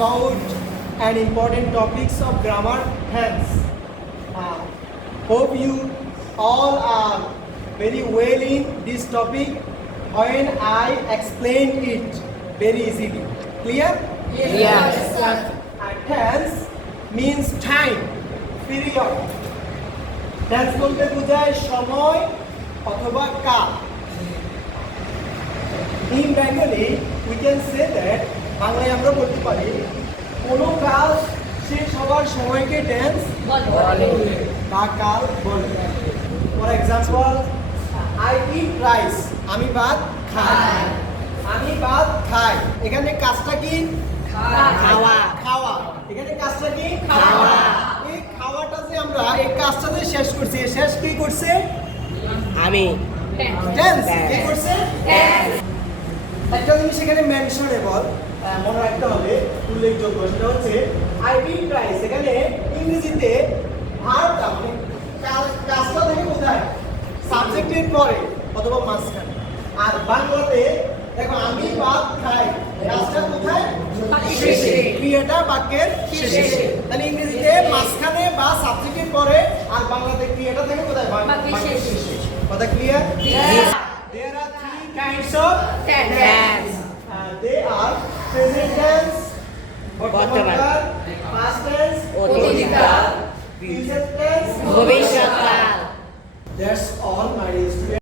about an important topics of grammar tense. Hope you all are very well in this topic when I explain it very easily. Clear? Yes. And tense means time, period. Tense বলতে বোঝায় সময় অথবা কাল। In Bengali, we can say that বাংলায় আমরা বলতে পারি কোনো কাজ শেষ হওয়ার সময়কে টেন্স বা কাল বলে। For example, I eat rice, আমি ভাত খাই। আমি ভাত খাই, এখানে কাজটা কি? খাওয়া। খাওয়া। এখানে কাজটা কি? খাওয়া। এই খাওয়াটা যে আমরা এই কাজটা যে শেষ করছি, এই শেষ কি করছে? আমি টেন্স। কি করছে? টেন্স। একটা জিনিস এখানে মেনশনেবল মনে রাখতে হবে, উল্লেখযোগ্য, সেটা হচ্ছে আই ইট রাইস। এখানে ইংরেজিতে ভার্বটা মানে কাজটা থেকে কোথায়? সাবজেক্টের পরে অথবা মাঝখানে। আর বাংলাতে দেখো আমি ভাত খাই, কাজটা কোথায়? শেষে। ক্রিয়াটা বাক্যের শেষে। তাহলে ইংরেজিতে মাঝখানে বা সাবজেক্টের পরে, আর বাংলাতে ক্রিয়াটা থেকে কোথায়? বাক্যের শেষে। কথা clear? There are three kinds of tense. They are present tense, বর্তমান, past tense, অতীতকাল, future tense, ভবিষ্যৎকাল। That's all, my dear students.